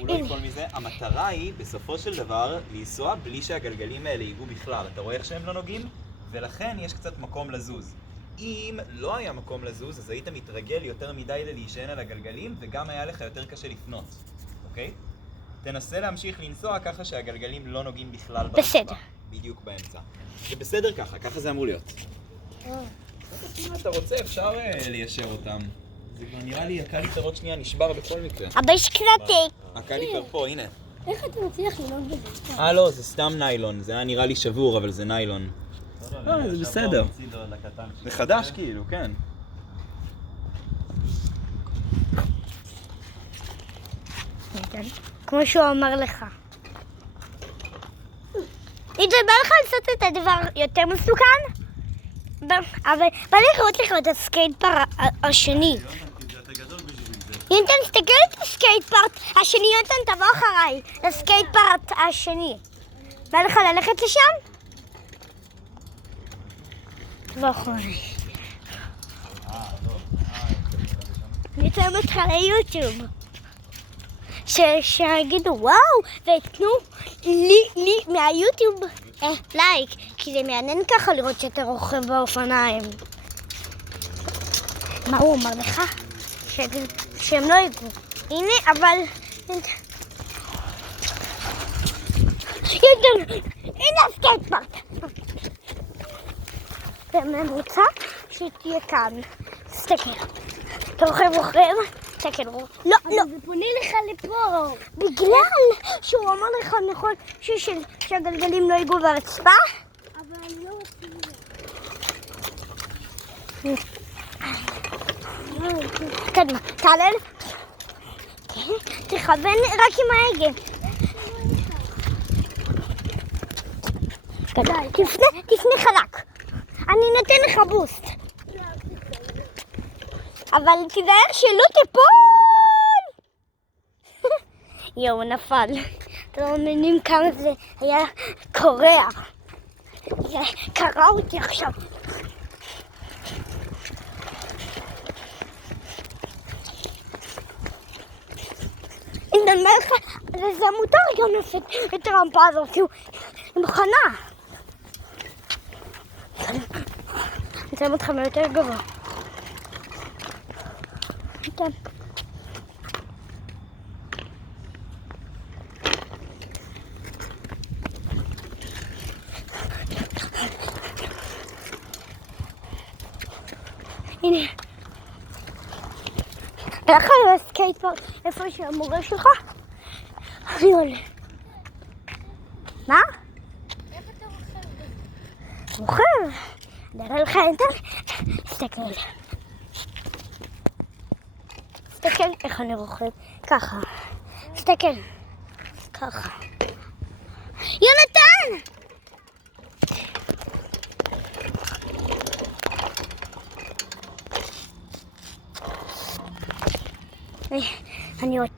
הוא לא ייפול מזה. המטרה היא, בסופו של דבר, לנסוע בלי שהגלגלים האלה ייגעו בכלל. אתה רואה איך שהם לא נוגעים? ולכן יש קצת מקום לזוז. אם לא היה מקום לזוז, אז היית מתרגל יותר מדי להישען על הגלגלים, וגם היה לך יותר קשה לפנות. אוקיי? תנסה להמשיך לנסוע ככה שהגלגלים לא נוגעים בכלל ברצפה. בסדר. בדיוק באמצע. זה בסדר ככה, ככה זה אמור להיות. אם אתה רוצה, אפשר ליישר אותם. זה כבר נראה לי, הקליפר עוד שנייה נשבר בכל מקרה. אבל יש קצת... הקליפר פה, הנה. איך אתה מצליח לנהוג בזה? לא, זה סתם ניילון. זה היה נראה לי שבור, אבל זה ניילון. זה בסדר. זה חדש כאילו, כן. כמו שהוא אמר לך. איתו, בא לך לעשות את הדבר יותר מסוכן? אבל בא לי לראות לך את הסקייט פארק השני. יונתן, תסתכל את הסקייט פארק השני. יונתן, תבוא אחריי לסקייט פארק השני. בא לך ללכת לשם? תבוא אחריי. אני אתאם אותך ליוטיוב. שיגידו וואו, ויתנו לי מהיוטיוב לייק, כי זה מעניין ככה לראות שאתה רוכב באופניים. מה הוא אומר לך? שהם לא ייגעו. הנה, אבל... הנה הסקייט פארק. ואני רוצה שתהיה כאן. תסתכל. אתה רוכב. תסתכל, לא. זה פונה לך לפה. בגלל שהוא אמר לך נכון שהגלגלים לא ייגעו ברצפה? אבל אני לא רוצה זה. קדמה, תעלה. תכוון רק עם ההגה. תפנה חלק. אני נותן לך בוסט. אבל תיזהר שלא תיפול! יואו, נפל. אתם לא מבינים כמה זה היה קורע. זה קרע אותי עכשיו. אם אני אומר לך, זה מותר גם לעשות את הרמפה הזאת, היא מוכנה. אני אתן אתכם יותר גבוה. כן. הנה. הלכה לסקייט פארק איפה שהמורה שלך? אני עולה. מה? איך אתה רוכב? רוכב. נראה לך יותר? תסתכל. תסתכל איך אני רוכב. ככה. תסתכל. ככה. יונתן! אני עוד